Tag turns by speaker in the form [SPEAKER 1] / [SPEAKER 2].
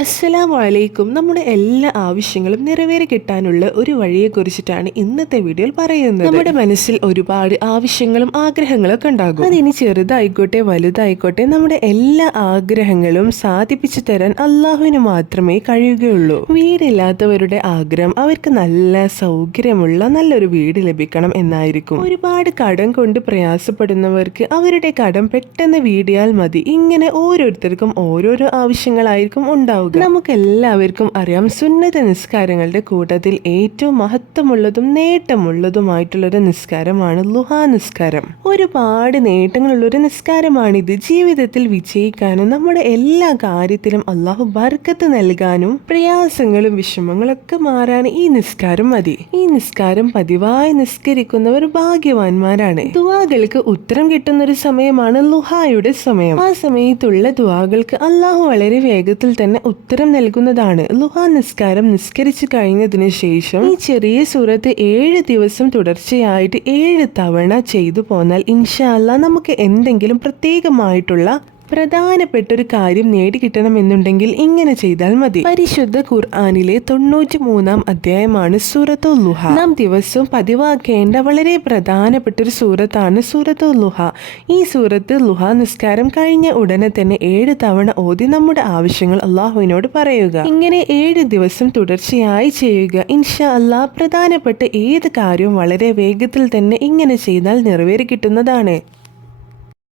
[SPEAKER 1] അസ്സലാമു വലൈക്കും നമ്മുടെ എല്ലാ ആവശ്യങ്ങളും നിറവേറി കിട്ടാനുള്ള ഒരു വഴിയെക്കുറിച്ചിട്ടാണ് ഇന്നത്തെ വീഡിയോയിൽ പറയുന്നത്. നമ്മുടെ മനസ്സിൽ ഒരുപാട് ആവശ്യങ്ങളും ആഗ്രഹങ്ങളും ഒക്കെ ഉണ്ടാകും. അതിനി ചെറുതായിക്കോട്ടെ വലുതായിക്കോട്ടെ നമ്മുടെ എല്ലാ ആഗ്രഹങ്ങളും സാധിപ്പിച്ചു തരാൻ അള്ളാഹുവിന് മാത്രമേ കഴിയുകയുള്ളൂ. വീടില്ലാത്തവരുടെ ആഗ്രഹം അവർക്ക് നല്ല സൗകര്യമുള്ള നല്ലൊരു വീട് ലഭിക്കണം എന്നായിരിക്കും. ഒരുപാട് കടം കൊണ്ട് പ്രയാസപ്പെടുന്നവർക്ക് അവരുടെ കടം പെട്ടെന്ന് വീടിയാൽ മതി. ഇങ്ങനെ ഓരോരുത്തർക്കും ഓരോരോ ആവശ്യങ്ങളായിരിക്കും ഉണ്ടാവുക. നമുക്ക് എല്ലാവർക്കും അറിയാം സുന്നത നിസ്കാരങ്ങളുടെ കൂട്ടത്തിൽ ഏറ്റവും മഹത്വമുള്ളതും നേട്ടമുള്ളതുമായിട്ടുള്ളൊരു നിസ്കാരമാണ് ലുഹാ നിസ്കാരം. ഒരുപാട് നേട്ടങ്ങളുള്ളൊരു നിസ്കാരമാണിത്. ജീവിതത്തിൽ വിജയിക്കാനും നമ്മുടെ എല്ലാ കാര്യത്തിലും അള്ളാഹു ബർക്കത്ത് നൽകാനും പ്രയാസങ്ങളും വിഷമങ്ങളൊക്കെ മാറാൻ ഈ നിസ്കാരം മതി. ഈ നിസ്കാരം പതിവായി നിസ്കരിക്കുന്നവർ ഭാഗ്യവാന്മാരാണ്. ദുവാകൾക്ക് ഉത്തരം കിട്ടുന്ന ഒരു സമയമാണ് ലുഹായുടെ സമയം. ആ സമയത്തുള്ള ദുവാകൾക്ക് അള്ളാഹു വളരെ വേഗത്തിൽ തന്നെ ഉത്തരം നൽകുന്നതാണ്. ലുഹാ നിസ്കാരം നിസ്കരിച്ചു കഴിഞ്ഞതിന് ശേഷം ഈ ചെറിയ സൂറത്ത് ഏഴ് ദിവസം തുടർച്ചയായിട്ട് ഏഴ് തവണ ചെയ്തു പോന്നാൽ ഇൻഷാല്ല നമുക്ക് എന്തെങ്കിലും പ്രത്യേകമായിട്ടുള്ള പ്രധാനപ്പെട്ട ഒരു കാര്യം നേടിക്കിട്ടണമെന്നുണ്ടെങ്കിൽ ഇങ്ങനെ ചെയ്താൽ മതി. പരിശുദ്ധ ഖുർആാനിലെ തൊണ്ണൂറ്റി മൂന്നാം അധ്യായമാണ് സൂറത്തു ലുഹ. നാം ദിവസവും പതിവാക്കേണ്ട വളരെ പ്രധാനപ്പെട്ട ഒരു സൂറത്താണ് സൂറത്തു ലുഹ. ഈ സൂറത്ത് ലുഹ നിസ്കാരം കഴിഞ്ഞ ഉടനെ തന്നെ ഏഴ് തവണ ഓതി നമ്മുടെ ആവശ്യങ്ങൾ അള്ളാഹുവിനോട് പറയുക. ഇങ്ങനെ ഏഴ് ദിവസം തുടർച്ചയായി ചെയ്യുക. ഇൻഷാ അല്ലാ പ്രധാനപ്പെട്ട ഏത് കാര്യവും വളരെ വേഗത്തിൽ തന്നെ ഇങ്ങനെ ചെയ്താൽ നിറവേറി കിട്ടുന്നതാണ്